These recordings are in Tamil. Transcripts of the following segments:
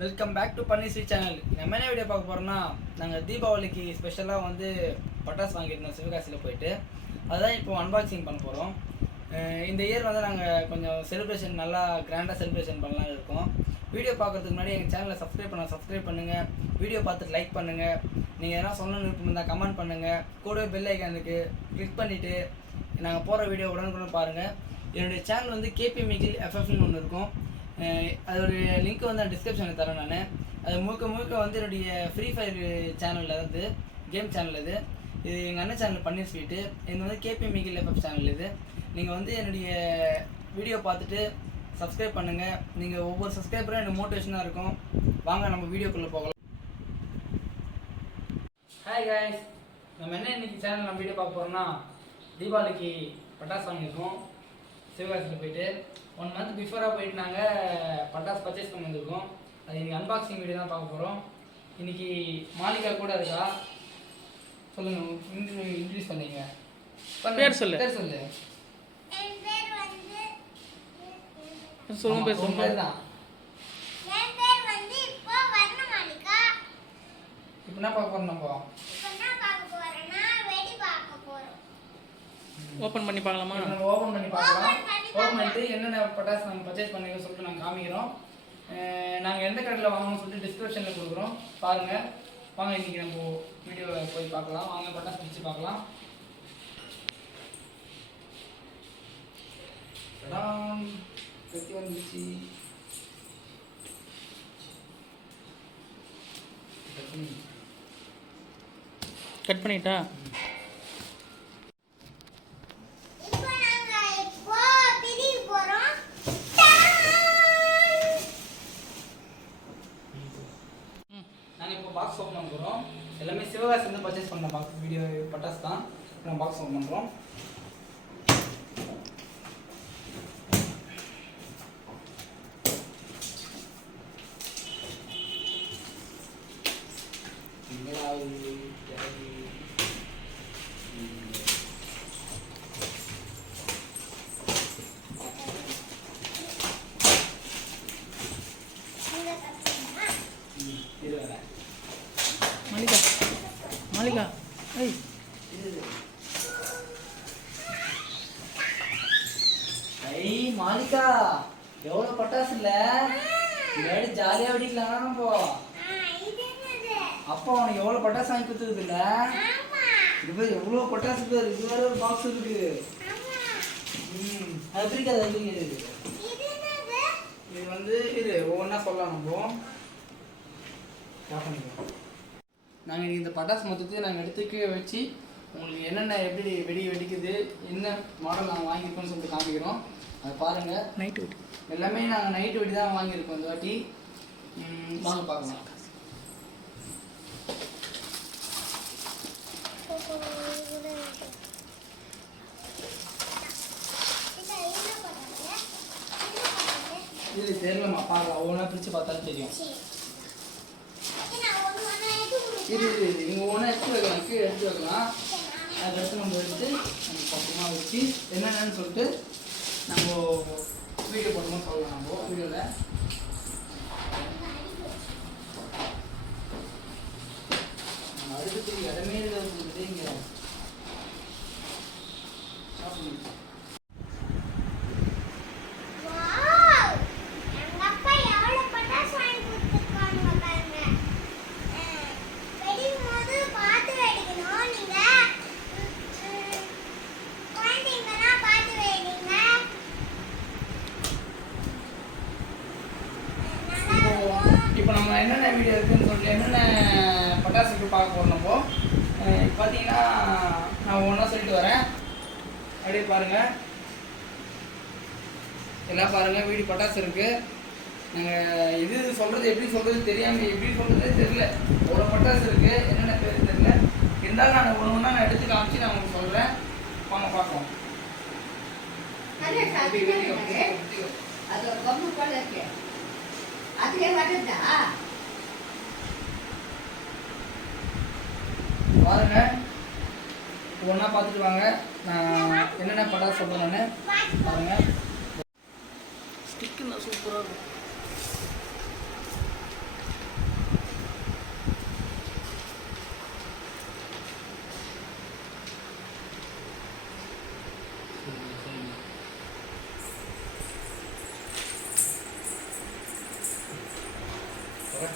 Welcome back to Pannisri channel. நம்ம என்ன வீடியோ பார்க்க போகிறோம்னா, நாங்கள் தீபாவளிக்கு ஸ்பெஷலாக வந்து பட்டாசு வாங்கியிருந்தோம் சிவகாசியில் போயிட்டு. அதுதான் இப்போ அன்பாக்சிங் பண்ண போகிறோம். இந்த இயர் வந்து நாங்கள் கொஞ்சம் செலிப்ரேஷன் நல்லா கிராண்டாக செலிப்ரேஷன் பண்ணலாம் இருக்கோம். வீடியோ பார்க்குறதுக்கு முன்னாடி எங்கள் சேனலை சப்ஸ்கிரைப் பண்ணுங்கள். வீடியோ பார்த்துட்டு லைக் பண்ணுங்கள். நீங்கள் எதனா சொல்லணும்னு விருப்பம் இருந்தால் கமெண்ட் பண்ணுங்கள். கூடவே பெல் ஐக்கானுக்கு கிளிக் பண்ணிவிட்டு நாங்கள் போகிற வீடியோ உடனுக்குடன் பாருங்கள். என்னுடைய சேனல் வந்து கேபி மிகில் எஃப்எஃப்னு ஒன்று இருக்கும். அதோடைய லிங்க் வந்து நான் டிஸ்கிரிப்ஷனில் தரேன். நான் அது முழுக்க வந்து என்னுடைய ஃப்ரீ ஃபயர் சேனலில் வந்து கேம் சேனல் இது எங்கள் அண்ணன் சேனல் பன்னீர் ஸ்வீட்டு. இது வந்து கேபி மிகில் எஃப்எஃப் சேனல். இது நீங்கள் வந்து என்னுடைய வீடியோ பார்த்துட்டு சப்ஸ்கிரைப் பண்ணுங்கள். நீங்கள் ஒவ்வொரு சப்ஸ்கிரைபரும் எனக்கு மோட்டிவேஷனாக இருக்கும். வாங்க நம்ம வீடியோக்குள்ளே போகலாம். ஹாய் காய்ஸ், நம்ம என்ன இன்றைக்கி சேனல் நம்ம வீடியோ பார்க்க போகிறோம்னா, தீபாவளிக்கு பட்டாசு வாங்கியிருக்கோம் சிவகாசியில் போயிட்டு. 1 மந்த் பிஃபோராக போயிட்டு நாங்கள் பட்டாசு பர்ச்சேஸ் பண்ணி வந்திருக்கோம். அது இன்றைக்கி அன்பாக்சிங் வீடியோ தான் பார்க்க போகிறோம். இன்றைக்கி மாலிகா கூட இருக்கா. சொல்லுங்கள், இன்ட்ரடியூஸ் பண்ணீங்க. பேர் சொல்லு. பேர் தான். இப்போ என்ன பார்க்க போகிறோம்? நம்ம ஓப்பன் பண்ணி பார்க்கலாமா? நம்ம ஓப்பன் பண்ணி பார்க்கலாம். ஓப்பன் பண்ணிட்டு என்னென்ன பட்டாசு நம்ம பர்ச்சேஸ் பண்ணிக்கோ சொல்லிட்டு நாங்கள் காமிக்கிறோம். நாங்கள் எந்த கடையில் வாங்கணும்னு சொல்லிட்டு டிஸ்கிரிப்ஷனில் கொடுக்குறோம். பாருங்கள். வாங்க இன்றைக்கி நம்ம வீடியோவில் போய் பார்க்கலாம். வாங்க பட்டாசு பிடிச்சி பார்க்கலாம். கத்தி வந்துச்சு. கட் பண்ணிட்டா? பாக்ஸ் ஓப்பன் பண்ண போகிறோம். எல்லாமே சிவகாசி வந்து பர்ச்சேஸ் பண்ண பாக்ஸ் வீடியோ பட்டாசு தான். நம்ம பாக்ஸ் ஓப்பன் பண்ணுறோம். மாலிகா, ஏய் மாலிகா, எவ்வளோ பட்டாசு இல்லை? முன்னாடி ஜாலியாக வெடிக்கலாம். நம்ம அப்பா அவனுக்கு எவ்வளோ பட்டாசு வாங்கி கொடுத்துருது இல்லை? இது எவ்வளோ பட்டாசு பேர். இது வேற ஒரு பாக்ஸ் இருக்கு. அது பிரிக்காது. இது வந்து இது ஒவ்வொன்றா சொல்லலாம். நம்ம நாங்கள் இந்த பட்டாசு மொத்தத்தையும் நாங்கள் எடுத்து கீழே வச்சு உங்களுக்கு என்னென்ன எப்படி வெடிக்குது, என்ன மாடல் நாங்கள் வாங்கியிருக்கோம்னு சொல்லிட்டு காமிக்கிறோம். அதை பாருங்கள். நைட்டு வெடி எல்லாமே நாங்கள் நைட்டு வெடி தான் வாங்கியிருக்கோம் இந்த வாட்டி. வாங்க பார்க்கலாம். இது தெரியலம்மா, பார்க்கலாம். ஒவ்வொன்றா பிரித்து பார்த்தாலும் தெரியும். இது இங்கே ஒவ்வொன்றா எடுத்து வைக்கலாம். கீழே எடுத்து வைக்கலாம். அதை எடுத்து நம்ம எடுத்து நம்ம பக்கமாக வச்சு என்னென்னு சொல்லிட்டு நம்ம வீடியோ போட்டோமோ சொல்லலாம். நம்ம வீடியோவில் நம்ம அடுத்து இடமே இருக்குது. இங்கே இப்போ நம்ம என்னென்ன வீடியோ இருக்குதுன்னு சொல்லிட்டு என்னென்ன பட்டாசுக்கு பார்க்க போகிறோம். நம்ம பார்த்தீங்கன்னா நான் ஒன்றா சொல்லிட்டு வரேன். அப்படியே பாருங்கள். எல்லாம் பாருங்கள். வீடு பட்டாசு இருக்குது. நாங்கள் இது சொல்கிறது எப்படி சொல்கிறது தெரியாமல் எப்படி சொல்கிறதே தெரியல. அவ்வளோ பட்டாசு இருக்குது. என்னென்ன பேர் தெரியல. இருந்தாலும் நான் ஒன்று ஒன்றா நான் எடுத்து காமிச்சு நான் உங்களுக்கு சொல்கிறேன். வாங்க பார்க்கலாம். பாருங்க, ஒன்றா பார்த்துட்டு வாங்க. நான் என்னென்ன பட்டாசு சொல்கிறேன்னு பாருங்க. ஸ்டிக்கு நான் சூப்பராக இருக்கும். நம்ம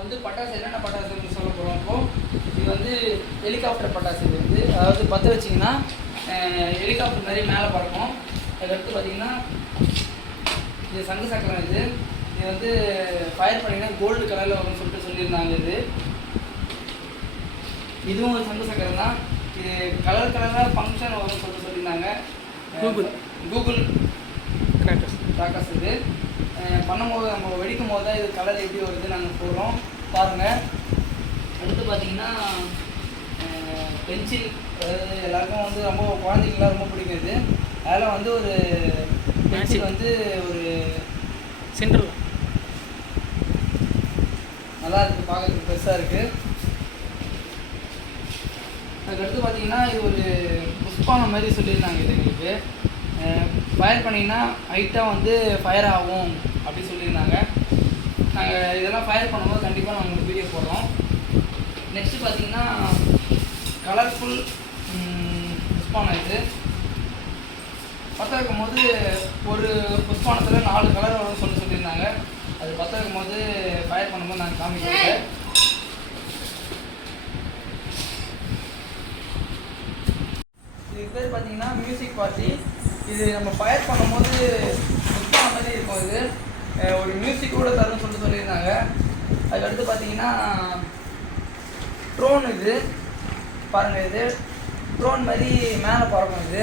வந்து பட்டாசு என்னென்ன பட்டாசுன்னு சொல்ல போகிறோம். இப்போ இது வந்து ஹெலிகாப்டர் பட்டாசு. இது வந்து அதாவது பற்ற வச்சிங்கன்னா ஹெலிகாப்டர் மாதிரி மேலே பறக்கும். அதுக்கடுத்து பார்த்தீங்கன்னா இது சங்கு சக்கரம். இது வந்து ஃபயர் பண்ணிங்கன்னா கோல்டு கலரில் வரும்னு சொல்லியிருந்தாங்க. இதுவும் ஒரு சங்கு சக்கரம் தான். இது கலராக ஃபங்க்ஷன் வரும்னு சொல்லியிருந்தாங்க. Google crackers. இது பண்ணும்போது நம்ம வெடிக்கும் போது தான் இது கலர் எப்படி வருது நாங்கள் போடுறோம் பாருங்கள். அடுத்து பார்த்தீங்கன்னா பென்சில். அதாவது எல்லாருக்கும் வந்து ரொம்ப குழந்தைங்களாம் ரொம்ப பிடிக்கும். இது அதில் வந்து ஒரு பென்சில் வந்து ஒரு சென்ட்ரல் நல்லா இருக்குது, பார்க்கறதுக்கு பெருசாக இருக்குது. அதுக்கடுத்து பார்த்தீங்கன்னா இது ஒரு புஷ்பானம் மாதிரி சொல்லியிருந்தாங்க. இது எங்களுக்கு ஃபயர் பண்ணிங்கன்னா ஹைட்டாக வந்து ஃபயர் ஆகும் அப்படின்னு சொல்லியிருந்தாங்க. நாங்கள் இதெல்லாம் ஃபயர் பண்ணும்போது கண்டிப்பாக நாங்கள் உங்களுக்கு வீடியோ போடுறோம். நெக்ஸ்ட்டு பார்த்தீங்கன்னா கலர்ஃபுல் புஷ்பானம். இது பற்ற வைக்கும் போது ஒரு புஷ்பானத்தில் 4 கலர் வரும்னு சொல்லியிருந்தாங்க. அது பற்ற வைக்கும் போது ஃபயர் பண்ணும்போது நாங்கள் காமிக்கிறோம். இதுக்கு பேர் பார்த்தீங்கன்னா மியூசிக் பார்ட்டி. இது நம்ம ஃபயர் பண்ணும்போது புஷ்பானம் மாதிரி இருக்கும். இது ஒரு மியூசிக் கூட தரும்னு சொல்லியிருந்தாங்க. அதுக்கடுத்து பார்த்தீங்கன்னா ட்ரோன். இது பாருங்கள், இது ட்ரோன் மாதிரி மேலே பறக்கும். இது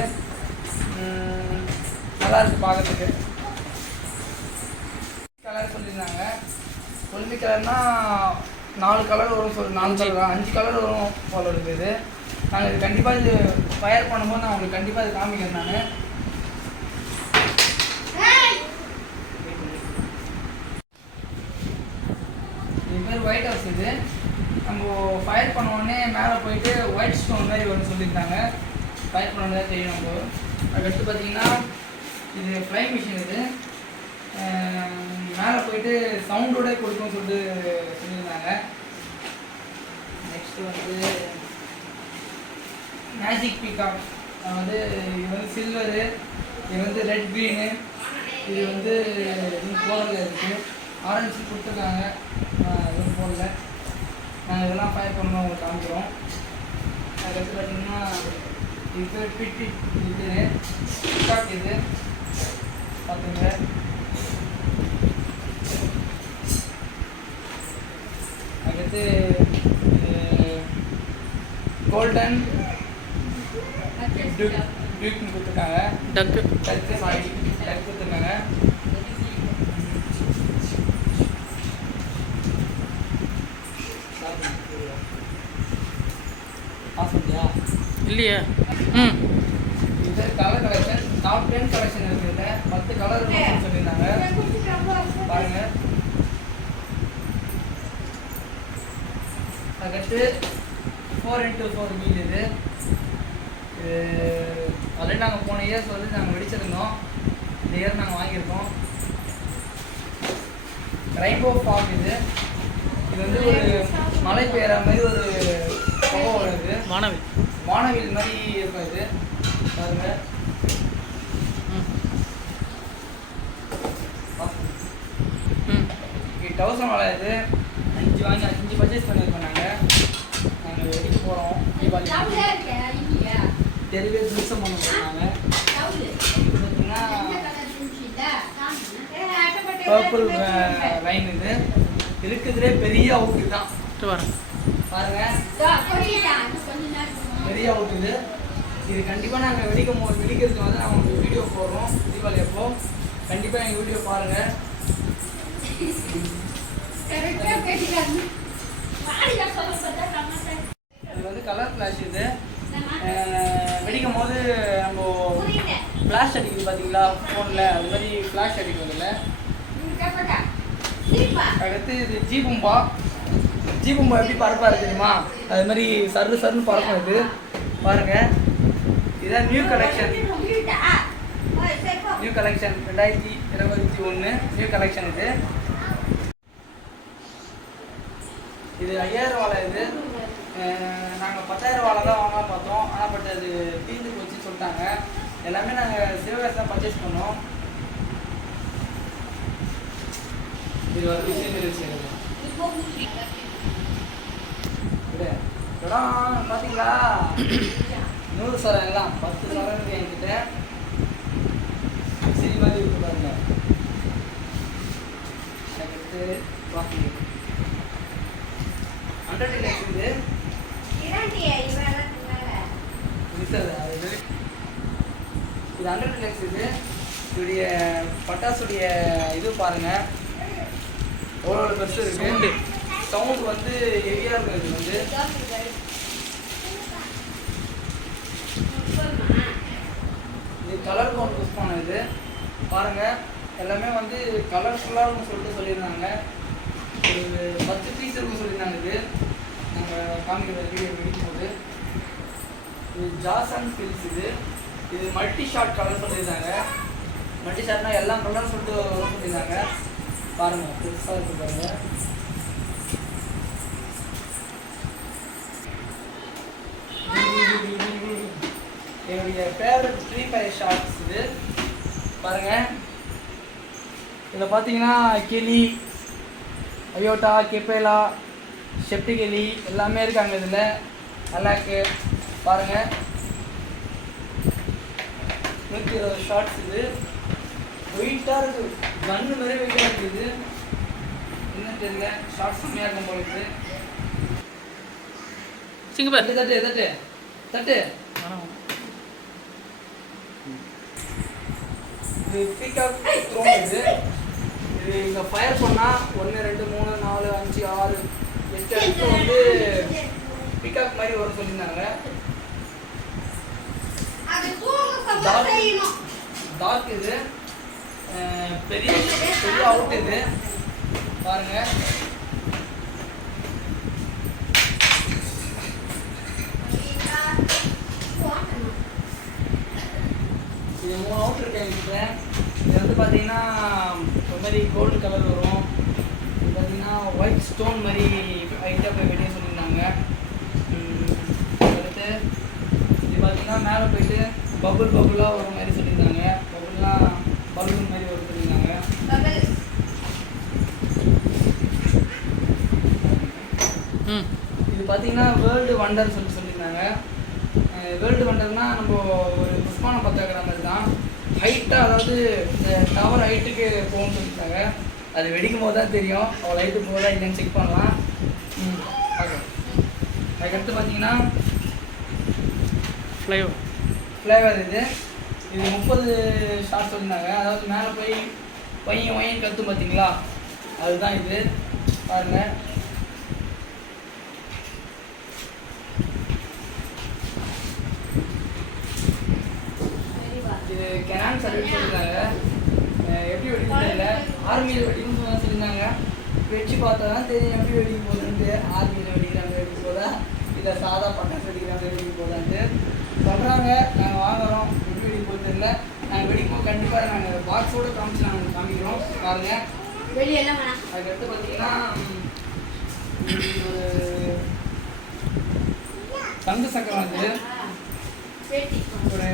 நல்லா இருக்குது பார்க்கறதுக்கு. கலர் சொல்லியிருந்தாங்க. ஒலிம்பிக் கலர்னால் 4 கலர் வரும் 5 கலர் வரும் போல இருக்குது. நாங்கள் இது கண்டிப்பாக இது ஃபயர் பண்ணும்போது நான் உங்களுக்கு கண்டிப்பாக இது காமிக்கிறேன். நான் இது பேர் ஒயிட் ஹவுஸ். இது நம்ம ஃபயர் பண்ண உடனே மேலே போயிட்டு ஒயிட் ஸ்டோன் மாதிரி வரும்னு சொல்லியிருந்தாங்க. ஃபயர் பண்ண தான் தெரியும் நம்ம. அதுக்கடுத்து பார்த்தீங்கன்னா இது ஃப்ளைங் மிஷின். இது மேலே போயிட்டு சவுண்டோட கொடுக்கும்னு சொல்லியிருந்தாங்க. நெக்ஸ்ட்டு வந்து மேஜிக் பீகாக். வந்து இது வந்து சில்வரு, இது வந்து ரெட் க்ரீனு, இது வந்து போடல இருக்குது. ஆரஞ்சு கொடுத்துருக்காங்க, எதுவும் போடல. நாங்கள் இதெல்லாம் ஃபயர் பண்ணோம் உங்களுக்கு காமிக்கிறோம். அதுக்கடுத்து பார்த்தீங்கன்னா இது பேர் பிட்டி. இது பீகாக். இது பார்த்துங்க. அடுத்து கோல்டன் டியூக்னு கொடுத்துருக்காங்க. டக்கு கொடுத்துருக்காங்க. இல்லையா? இது கலர் கலெக்ஷன். டாப் 10 கலெக்ஷன் இருக்குதுல்ல, 10 கலர் சொல்லியிருந்தாங்க. பாருங்கள். அதுக்கடுத்து 4x4 வீல். இது ஆல்ரெடி நாங்கள் போன இயர்ஸ் வந்து நாங்கள் வெடிச்சிருந்தோம். இந்த இயர் நாங்கள் வாங்கியிருக்கோம். Rainbow fog. இது வந்து ஒரு மழை பெய்கிற மாதிரி ஒரு புகை வருது. வானவில் மாதிரி இருக்கும். இது பாருங்க. $1000 இது 5 பர்ச்சேஸ் பண்ணியிருக்கோம். நாங்கள் வெடிக்க போகிறோம். தீபாவளி தெருவே துரிசம் பண்ண போகிறாங்க. பார்த்தீங்கன்னா பர்பிள் லைன். இது இருக்குதுலே பெரிய அவுட்டு தான். பாருங்க, பெரிய அவுட். இது கண்டிப்பாக நாங்கள் வெடிக்கிறதுக்கு வந்து நாங்கள் உங்களுக்கு வீடியோ போடுறோம். தீபாவளி அப்போ கண்டிப்பாக எங்கள் வீடியோ பாருங்கள். இது வந்து கலர் ஃப்ளாஷ். இது வெடிக்கும் போது நம்ம ஃப்ளாஷ் அடிக்குது பார்த்தீங்களா ஃபோனில், அது மாதிரி ஃப்ளாஷ் அடிக்கிறதுல. அடுத்து இது ஜீபும்பா. ஜீபும்பா எப்படி பறப்பாரு தெரியுமா? அது மாதிரி சருன்னு பறக்கும். இது பாருங்கள். இதுதான் நியூ கலெக்ஷன். 2021 new collection. இது இது 5000 வாழை. இது நாங்கள் 10000 வாழை தான் வாங்க பார்த்தோம். ஆனால் பட் அது தீர்ந்து போச்சு சொல்லிட்டாங்க. எல்லாமே நாங்கள் சிவகாசி தான் பர்ச்சேஸ் பண்ணோம். இது ஒரு விஷயம் செய்யறது இடம் பார்த்தீங்களா? 100 சரம் எல்லாம் 10 சரம் இருக்கு என்கிட்ட. சரி மாதிரி இருக்கு பாருங்க. அடுத்து வாங்கி 100 லேக்ஸ் இது. இது 100 லேக்ஸ் இது. இதோடைய பட்டாசுடைய இது பாருங்க எவ்வளோ பெருசு இருக்கு. சவுண்ட் வந்து ஹெவியாக இருக்கும். இது வந்து இது கலர் கவுண்ட் யூஸ் பண்ண இது பாருங்க. எல்லாமே வந்து கலர்ஃபுல்லாக சொல்லிட்டு சொல்லியிருந்தாங்க. ஒரு 10 பீஸ் இருக்கும் சொல்லியிருந்தாங்க. இது நாங்கள் காமிக்கிற வீடியோ பிடிக்கும்போது இது ஜாசன் ஃபில்ஸ். இது மல்டி ஷாட் கலர் சொல்லியிருந்தாங்க. மல்டி ஷாட்னா எல்லா கலரும் சொல்லிட்டு வரும் சொல்லியிருந்தாங்க. பாருங்கள் பெருசாக இருக்கு பாருங்க. என்னுடைய ஃபேவரட் ஃப்ரீ ஃபயர் ஷாட்ஸ் இது பாருங்க. இதில் பார்த்தீங்கன்னா கிளி, அயோட்டா, கெப்பேலா, செப்டிகிளி எல்லாமே இருக்காங்க. இதில் அலாக்கு பாருங்க 120 ஷார்ட்ஸ். இது வெயிட்டாக இருக்குது. கன்று மாதிரி வெயிட்டாக இருக்குது. என்ன தெரியல, ஷார்ட்ஸ் செம்மையாக இருக்கும் போல இருக்குது. சிங்கப்பூர் தட்டு தட்டு தட்டு. இது பீகாக் த்ரோன். இது இங்கே ஃபயர் பண்ணால் 1 2 3 4 5 6 8 இடத்துல வந்து பீகாக் மாதிரி வரும் சொல்லியிருந்தாங்க. டார்க் இது பெரிய பெரிய அவுட். இது பாருங்க. இது 3 அவுட் இருக்கு என்கிட்ட. இது வந்து பார்த்தீங்கன்னா ஒரு மாதிரி கோல்டு கலர் வரும். இது பார்த்தீங்கன்னா ஒயிட் ஸ்டோன் மாதிரி ஹைட்டாக போய் வெட்டிய சொல்லியிருந்தாங்க. அடுத்து இது பார்த்தீங்கன்னா மேலே போயிட்டு பபுளாக வர மாதிரி சொல்லியிருந்தாங்க. பபுள்லாம் பலூன் மாதிரி வரும் சொல்லியிருந்தாங்க. இது பார்த்தீங்கன்னா வேர்ல்டு வண்டர் சொல்லியிருந்தாங்க. வேர்ல்டு வண்டர்னா நம்ம ஒரு புஷ்பான பத்தாக்கிற மாதிரி தான் ஹைட்டாக, அதாவது டவர் ஹைட்டுக்கு போகும்னு சொல்லியிருந்தாங்க. அது வெடிக்கும் போது தான் தெரியும் அவ்வளோ ஹைட்டு போதா இல்லைன்னு செக் பண்ணலாம். அதுக்கடுத்து பார்த்தீங்கன்னா ஃப்ளேவர். இது 30 ஷார்ட் சொல்லியிருந்தாங்க. அதாவது மேலே போய் பையன் கற்று பார்த்தீங்களா, அதுதான் இது பாருங்கள். இது கெனான் சர்வீஸ் சொல்லியிருந்தாங்க. எப்படி வெடிக்கும் தெரியல. ஆர்மியில் வெடிக்கும்னு சொல்லியிருந்தாங்க. வெடிச்சு பார்த்தா தான் தெரியும் எப்படி வெடிக்க போகுதுன்ட்டு. ஆர்மியில் வெடிக்கிறாங்க வெடிக்க போதா இல்லை சாதா பட்டாசு வெடிக்கிறாங்க வெடிக்க போதான்ட்டு சொல்கிறாங்க. நாங்கள் வாங்குகிறோம். எப்படி வெடிக்க போகுது தெரியல. நாங்கள் வெடிக்கும்போது கண்டிப்பாக நாங்கள் பாக்ஸோடு காமிச்சு நாங்கள் காமிக்கிறோம் பாருங்கள். அதுக்கடுத்து பார்த்தீங்கன்னா தங்க சக்கரம். இது ஒரு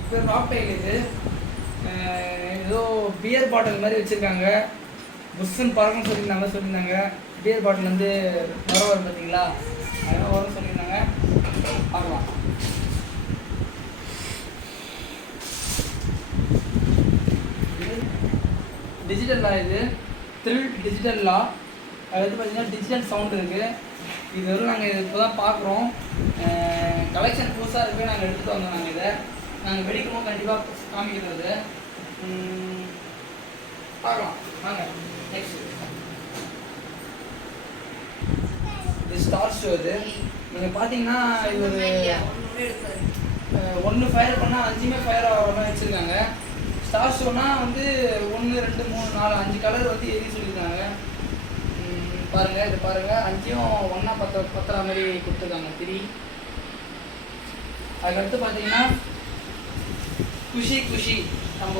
இப்போ ராக்டைல். இது ஏதோ பியர் பாட்டில் மாதிரி வச்சுருக்காங்க. புஷ்ஷுன்னு பறக்கணும்னு சொல்லியிருந்தாங்க. பியர் பாட்டில் வந்து வரும் பார்த்தீங்களா, அதெல்லாம் வரும்னு சொல்லியிருந்தாங்க. பார்க்கலாம். டிஜிட்டல் லா. இது த்ரில் டிஜிட்டல் லா. அது வந்து பார்த்தீங்கன்னா டிஜிட்டல் சவுண்ட் இருக்குது. இது வரும் நாங்கள் இப்போ தான் பார்க்குறோம். கலெக்ஷன் புதுசாக இருக்குது. நாங்கள் எடுத்துகிட்டு வந்தோம். இதை நாங்கள் வெடிக்கும்போது கண்டிப்பாக காமிக்கிறது. பார்க்கலாம் வாங்க. நெக்ஸ்ட் இது ஸ்டார் ஷோ. இது நீங்கள் பார்த்தீங்கன்னா இது ஒரு 1 ஃபயர் பண்ணால் 5மே ஃபயர் ஆகிற மாதிரி வச்சுருக்காங்க. ஸ்டார் ஷோனா வந்து 1 2 3 4 5 கலர் வந்து எரி சொல்லியிருக்காங்க. பாருங்கள், இது பாருங்கள், 5ம் ஒன்றா பத்துற மாதிரி கொடுத்துருக்காங்க. 3. அதுக்கடுத்து பார்த்தீங்கன்னா குஷி நம்ம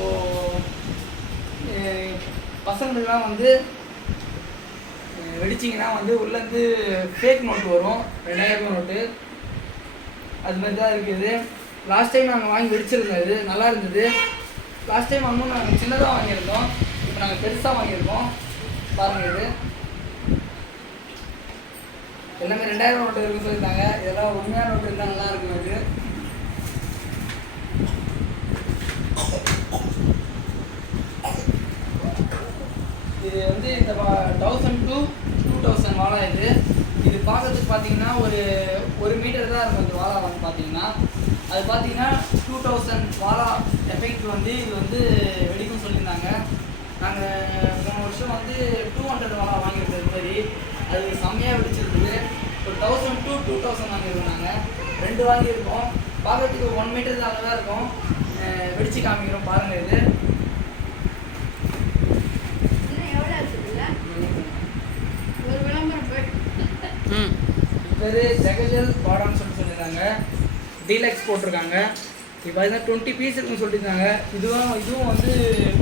பசங்களுக்கெல்லாம் வந்து வெடிச்சிங்கன்னா வந்து உள்ளேருந்து ஃபேக் நோட்டு வரும், 2000 ரூபா நோட்டு. அது மாதிரி தான் இருக்குது. லாஸ்ட் டைம் நாங்கள் வாங்கி வெடிச்சிருந்தோம், இது நல்லா இருந்தது. லாஸ்ட் டைம் வாங்கும்போது நாங்கள் சின்னதாக வாங்கியிருந்தோம், இப்போ நாங்கள் பெருசாக வாங்கியிருக்கோம். பாருங்கள், இது எல்லாமே 2000 நோட்டு இருக்குன்னு சொல்லியிருந்தாங்க. இதெல்லாம் உண்மையான நோட்டு இருந்தால் நல்லா இருக்கும். இது வந்து இந்த 1000 to 2000 வாழை இது. இது பார்க்கறதுக்கு பார்த்தீங்கன்னா ஒரு மீட்டர் தான் இருக்கும் இந்த வாழை வந்து பார்த்தீங்கன்னா. அது பார்த்தீங்கன்னா 2000 வாழா எஃபெக்ட் வந்து இது வந்து வெடிக்கும்னு சொல்லியிருந்தாங்க. நாங்கள் போன வருஷம் வந்து 200 வாழா வாங்கியிருக்கோம். இது மாதிரி அது செம்மையாக வெடிச்சிருக்குது. ஒரு 1000 to 2000 வாங்கியிருக்கோம். நாங்கள் 2 வாங்கியிருக்கோம். பார்க்கறதுக்கு 1 மீட்டர் தான் இருக்கும். வெடிச்சு காமிக்கிறோம் பாருங்கள். இது பேர் ஜெகஜல் பாடான்னு சொல்லியிருந்தாங்க. டீலக்ஸ் போட்டிருக்காங்க. இப்போ பார்த்தீங்கன்னா 20 பீஸ் இருக்குன்னு சொல்லியிருந்தாங்க. இதுவும் வந்து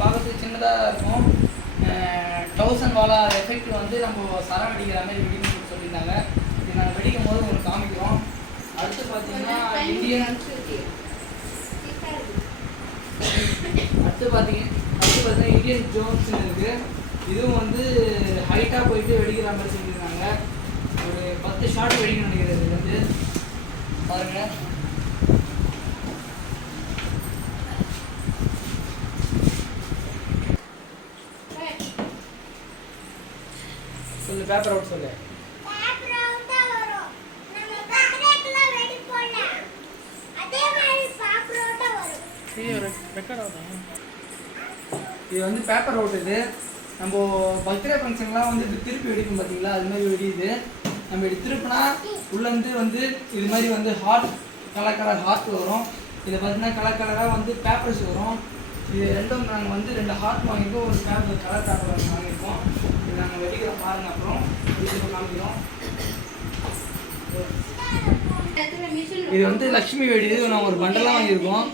பார்க்கறதுக்கு சின்னதாக இருக்கும். 1000 வாழா எஃபெக்ட் வந்து நம்ம சரம் வெடிக்கிற மாதிரி வெடிக்கணும்னு சொல்லியிருந்தாங்க. இது நாங்கள் வெடிக்கும் போது உங்களுக்கு காமிக்கிறோம். அடுத்து பார்த்தீங்கன்னா இந்தியன் ஜோன்ஸ் இருக்குது. இதுவும் வந்து ஹைட்டாக போயிட்டு வெடிக்கிற மாதிரி சொல்லியிருந்தாங்க. ஒரு 10 ஷாட் வெடிக்கணும்னு நினைக்கிறது. இது வந்து பாருங்கள். சொல்லு, பேப்பர் அவுட் சொல்லு. இது வந்து பேப்பர் அவுட். இது நம்ம பர்த்டே ஃபங்க்ஷன்லாம் வந்து இது திருப்பி வெடிக்கும் பார்த்தீங்களா, அது மாதிரி வெடியுது. நம்ம இப்படி திருப்பினா உள்ளேருந்து வந்து இது மாதிரி வந்து கலர் ஹார்ட் வரும். இதை பார்த்தீங்கன்னா கலராக வந்து பேப்பர்ஸ் வரும். இது ரெண்டும் நாங்கள் வந்து 2 ஹார்ட் வாங்கியிருக்கோம், ஒரு கலர் பேப்பர் வாங்கியிருக்கோம். இது நாங்கள் வெடிக்கிற பாருங்கள். அப்புறம் இது காமிக்கிறோம். இது வந்து லக்ஷ்மி வெடி. நாங்கள் ஒரு பண்டலாக வாங்கியிருக்கோம்.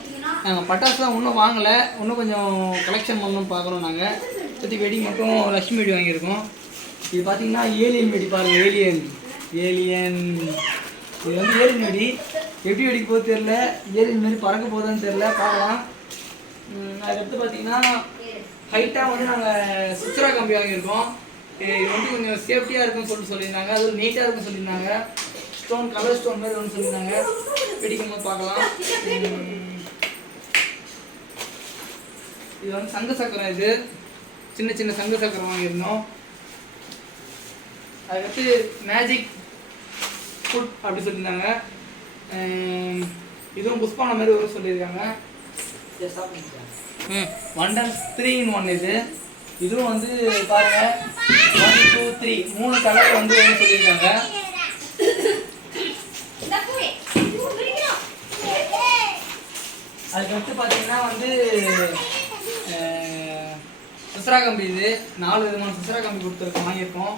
நாங்கள் பட்டாசுலாம் இன்னும் வாங்கலை, இன்னும் கொஞ்சம் கலெக்ஷன் பண்ணணும்னு பார்க்குறோம். நாங்கள் பற்றி வெடி மட்டும் லக்ஷ்மி வெடி வாங்கியிருக்கோம். இது பார்த்தீங்கன்னா ஏலியன் வெடி பாருங்கள். ஏலியன் இது வந்து ஏலியன் வெடி. எப்படி வெடிக்க போகுது தெரில, ஏலியன் மாரி பறக்க போகுதான்னு தெரில, பார்க்கலாம். அதுக்கடுத்து பார்த்தீங்கன்னா ஹைட்டாக வந்து நாங்கள் சுச்சரா கம்பி வாங்கியிருக்கோம். இது வந்து கொஞ்சம் சேஃப்டியாக இருக்குன்னு சொல்லியிருந்தாங்க. அதுவும் நீட்டாக இருக்குன்னு சொல்லியிருந்தாங்க. ஸ்டோன் கலர் ஸ்டோன் மாதிரி ஒன்று சொல்லியிருந்தாங்க. வெடிக்கும் போது பார்க்கலாம். இது வந்து சங்கு சக்கரம். இது சின்ன சங்கு சக்கரம் வாங்கியிருந்தோம். அதுக்கடுத்து மேஜிக் ஃபுட் அப்படி சொல்லியிருந்தாங்க. இதுவும் புஷ்பான மாதிரி வரும் சொல்லியிருக்காங்க. வண்டர்ஸ் 3 in 1 இது. இதுவும் வந்து பாருங்க 1 2 3 3 கலர் வந்து சொல்லியிருக்காங்க. அதுக்கடுத்து பார்த்தீங்கன்னா வந்து சுசரா கம்பி. இது 4 விதமான சுசரா கம்பி கொடுத்துருக்கோம், வாங்கியிருக்கோம்.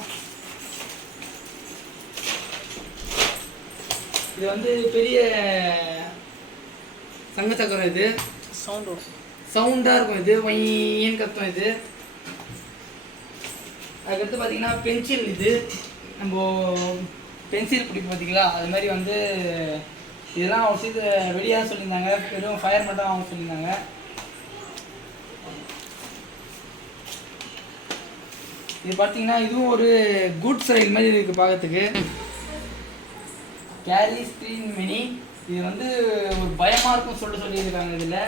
இது வந்து பெரிய சங்க சக்கரம். இது சவுண்டாக இருக்கும். இது வையன்னு கத்தும். இது அதுக்கடுத்து பார்த்தீங்கன்னா பென்சில். இது நம்ம பென்சில் பிடிக்கும் பார்த்தீங்களா, அது மாதிரி வந்து இதெல்லாம் அவங்க சீட்டு வெளியாக சொல்லியிருந்தாங்க. வெறும் ஃபயர் மட்டும் அவங்க சொல்லியிருந்தாங்க. இது பார்த்தீங்கன்னா இதுவும் ஒரு குட்ஸ் ரயில் மாதிரி இருக்குது பார்க்கறதுக்கு. Carry screen mini. இது வந்து ஒரு பயமாக இருக்கும்னு சொல்லியிருக்காங்க. இதில்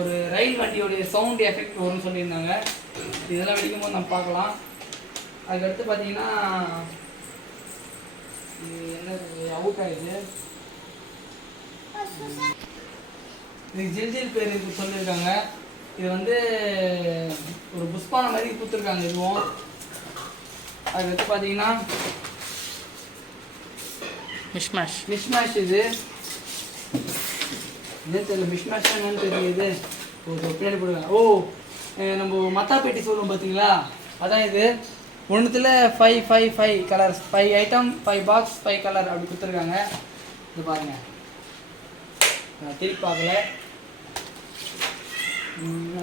ஒரு ரயில் வண்டியோடைய சவுண்ட் எஃபெக்ட் வரும்னு சொல்லியிருந்தாங்க. இதெல்லாம் வெடிக்கும் போது நம்ம பார்க்கலாம். அதுக்கடுத்து பார்த்தீங்கன்னா என்ன அவுட் ஆகிடுது. இது ஜில் பேர் இது சொல்லியிருக்காங்க. இது வந்து ஒரு புஷ்பான மாதிரி கொடுத்துருக்காங்க. இதுவும் அதுக்கடுத்து பார்த்தீங்கன்னா மிஷ்மேஷ். இது என்ன தெரியல, மிஷ்மேஷ் என்னன்னு தெரியுது. பின்னாடி போடுவேன். நம்ம மத்தா பெட்டி சொல்லுவோம் பார்த்தீங்களா, அதான் இது. ஒன்றுத்தில் 5 கலர்ஸ், 5 ஐட்டம், 5 பாக்ஸ், 5 கலர் அப்படி கொடுத்துருக்காங்க. இது பாருங்கள், நான் திருப்பி பார்க்கல.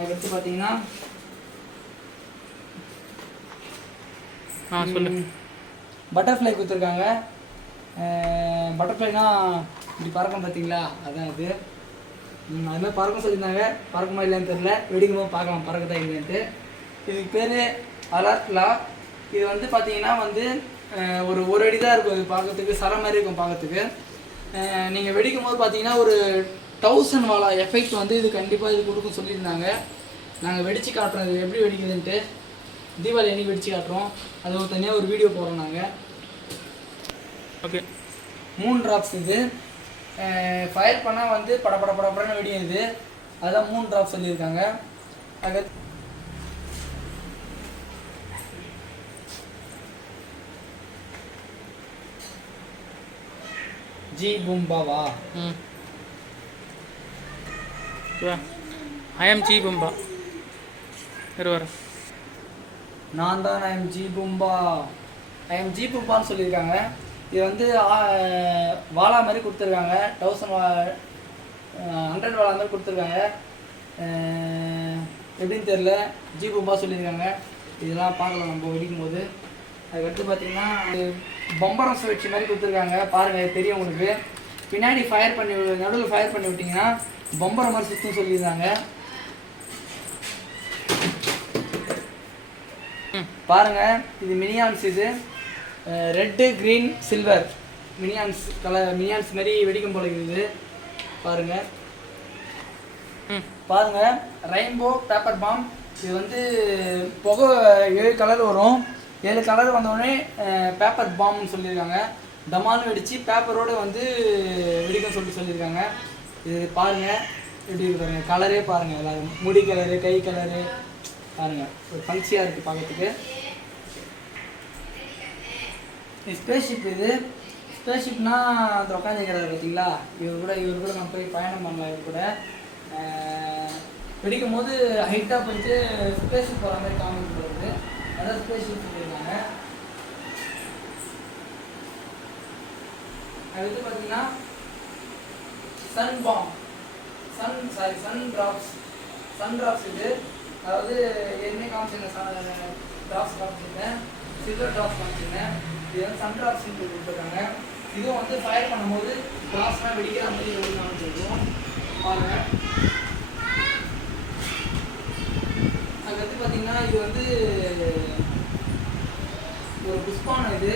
அடுத்து பார்த்தீங்கன்னா சொல்லு. பட்டர்ஃப்ளை கொடுத்துருக்காங்க. பட்டர்ஃப்ளைனா இப்படி பறக்கும் பார்த்தீங்களா, அதான் இது. அதுமாதிரி பறக்கும் சொல்லியிருந்தாங்க. பறக்குமா இல்லைன்னு தெரியல, வெடிக்கும் போது பார்க்கலாம் பறக்குதா இல்லைன்ட்டு. இதுக்கு பேர் அலர்ட்லா. இது வந்து பார்த்தீங்கன்னா வந்து ஒரு அடி தான் இருக்கும். இது பார்க்கறதுக்கு சர மாதிரி இருக்கும் பார்க்கறதுக்கு. நீங்கள் வெடிக்கும் போது பார்த்தீங்கன்னா ஒரு 1000 வாலா எஃபெக்ட் வந்து இது கண்டிப்பாக இது கொடுக்கும் சொல்லியிருந்தாங்க. நாங்கள் வெடித்து காட்டுறோம் இது எப்படி வெடிக்குதுன்ட்டு. தீபாவளி அன்றைக்கி வெடித்து காட்டுறோம். அது ஒரு தனியாக ஒரு வீடியோ போடுறோம் நாங்கள். ஓகே, 3 ட்ராப்ஸ் இது. ஃபயர் பண்ணால் வந்து படப்படன்னு வெடியும் இது. அதான் 3 ட்ராப்ஸ் சொல்லியிருக்காங்க. அது ஜி பூம்பாவா? ஐ எம் ஜி பூம்பா. நான் தான் ஐ எம் ஜி பூம்பா. ஐ எம் ஜி பூம்பான்னு சொல்லியிருக்காங்க. இது வந்து வாலா மாதிரி கொடுத்துருக்காங்க. 100 வாலா மாதிரி கொடுத்துருக்காங்க. எப்படின்னு தெரில, ஜி பூம்பா சொல்லியிருக்காங்க. இதெல்லாம் பார்க்கலாம் நம்ம வெடிக்கும் போது. அதுக்கடுத்து பார்த்தீங்கன்னா பம்பரம் சுழற்சி மாதிரி கொடுத்துருக்காங்க. பாருங்கள், தெரியும் உங்களுக்கு. பின்னாடி ஃபயர் பண்ணி நடுவில் ஃபயர் பண்ணி விட்டிங்கன்னா பம்பரம் மாதிரி சுற்றும் சொல்லியிருந்தாங்க. பாருங்கள், இது மினியான்ஸ். இது red, green, silver minions minions மாதிரி வெடிக்கும் போல இருக்குது. பாருங்கள் பாருங்கள், ரெயின்போ பேப்பர் பாம். இது வந்து புகை 7 கலர் வரும். 7 கலர் வந்தோடனே பேப்பர் பாம்னு சொல்லியிருக்காங்க. டமான்னு வெடித்து பேப்பரோடு வந்து வெடிக்கும் சொல்லியிருக்காங்க. இது பாருங்கள் எப்படி இருக்கு பாருங்கள். கலரே பாருங்கள், எல்லோரும் முடி கலரு, கை கலரு பாருங்கள். ஒரு ஃபங்க்ஷியாக இருக்குது பார்க்கறதுக்கு. ஸ்பேஸ்ஷிப். இது ஸ்பேஸ்ஷிப்னா அந்த உட்காந்துக்கிறாரு பார்த்தீங்களா, இவர் கூட நம்ம போய் பயணம் பண்ணலாம். இவர் கூட வெடிக்கும் போது ஹைட்டாக போயிட்டு ஸ்பேஸ்ஷிப் போகிற மாதிரி காமிட்டு வருது. அதான் ஸ்பேஸ்ஷிப் சொல்லியிருக்காங்க. அது வந்து பார்த்தீங்கன்னா சன் பாம், சன் ட்ராப்ஸ். இது அதாவது ஏற்கனவே காமிச்சிருந்தேன் ட்ராப்ஸ் காமிச்சிருந்தேன், சில்வர் ட்ராப்ஸ் காமிச்சிருந்தேன். இது வந்து சன் ட்ராப்ஸ் கொடுத்துருக்காங்க. இதுவும் வந்து ஃபயர் பண்ணும்போது ட்ராப்ஸ்லாம் வெடிக்கிற மாதிரி ஒரு காமிச்சிருக்கோம் பாருங்கள். அதுக்கடுத்து பார்த்தீங்கன்னா இது வந்து ஒரு புஷ்பானம். இது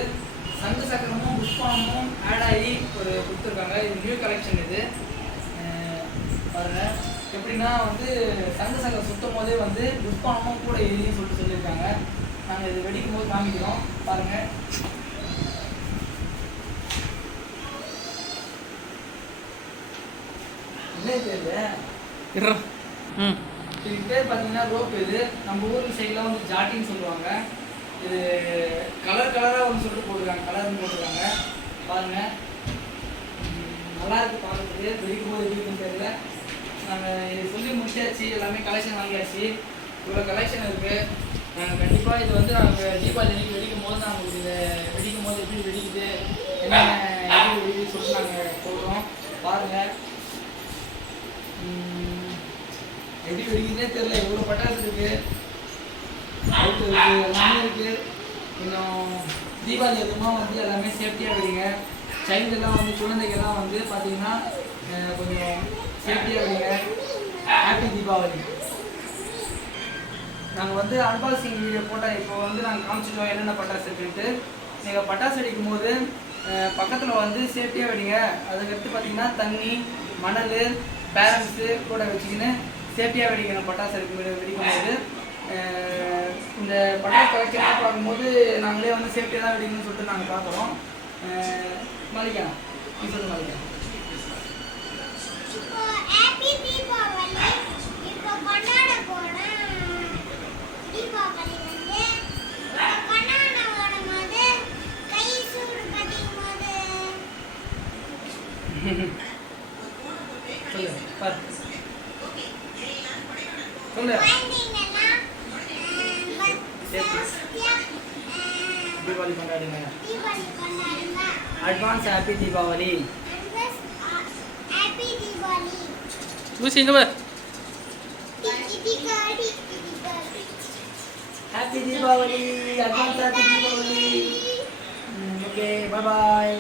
சங்கு சக்கரமும் புஷ்பானமும் ஆட் ஆகி ஒரு கொடுத்துருக்காங்க. இது நியூ கலெக்ஷன். இது பாருங்கள், எப்படின்னா வந்து சங்கு சக்கரம் சுற்றும் போதே வந்து புஷ்பானமும் கூட எழுதின்னு சொல்லியிருக்காங்க. நாங்கள் இது வெடிக்கும் போது காமிக்கிறோம் பாருங்கள். என்ன தெரியல, இதுக்கு பேர் பார்த்தீங்கன்னா ரோப். இது நம்ம ஊர் சைடில் வந்து ஜாட்டின்னு சொல்லுவாங்க. இது கலராக ஒன்று சொல்லிட்டு போட்டுருக்காங்க, கலர்னு போட்டுருக்காங்க பாருங்கள். நல்லா இருக்குது பார்க்குறதுக்கு. வெடிக்கும் போது இருக்குன்னு தெரியல. நாங்கள் இது சொல்லி முடிச்சாச்சு, எல்லாமே கலெக்ஷன் வாங்கியாச்சு. இவ்வளோ கலெக்ஷன் இருக்குது. நாங்கள் கண்டிப்பாக இது வந்து நாங்கள் தீபாவளி அன்றைக்கி வெடிக்கும் போது நாங்கள் இதை வெடிக்கும் போது எப்படி வெடிக்குது, என்னென்ன எப்படி வெடிக்குது சொல்லிட்டு நாங்கள் சொல்கிறோம் பாருங்கள். எப்படி வெடிக்குதுன்னே தெரியல. இவ்வளோ பட்டாசு இருக்குது, அவுட் இருக்குது, எல்லாமே இருக்குது. கொஞ்சம் தீபாவளி எதுவுமா வந்து எல்லாமே சேஃப்டியாக வெடிங்க. சைல்டெல்லாம் வந்து குழந்தைகள்லாம் வந்து பார்த்தீங்கன்னா கொஞ்சம் சேஃப்டியாக வெடிங்க. ஹாப்பி தீபாவளி. நாங்கள் வந்து அன்பாக்சிங் வீடியோ போட்டால் இப்போ வந்து நாங்கள் காமிச்சிட்டோம் என்னென்ன பட்டாசு இருக்குன்ட்டு. நீங்கள் பட்டாசு வெடிக்கும் போது பக்கத்தில் வந்து சேஃப்டியாக வெடிங்க. அதுக்கடுத்து பார்த்தீங்கன்னா தண்ணி, மணல், பேரண்ட்ஸு கூட வச்சுக்கின்னு சேஃப்டியாக வெடிக்கணும். பட்டாசு வெடிக்கும் போது இந்த பட்டாசு கலெக்ஷன்லாம் பார்க்கும்போது நாங்களே வந்து சேஃப்டியாக தான் வெடிக்கணும்னு சொல்லிட்டு நாங்கள் பார்க்குறோம். மாலிகா, நீ சொல்லு மாலிகா. சொல்லு பாரு, சொல்லு. தீபாவளி கொண்டாடுங்க. Advance happy Deepavali. லூசி இங்க வா. Happy Deepavali, advance happy Deepavali. Okay bye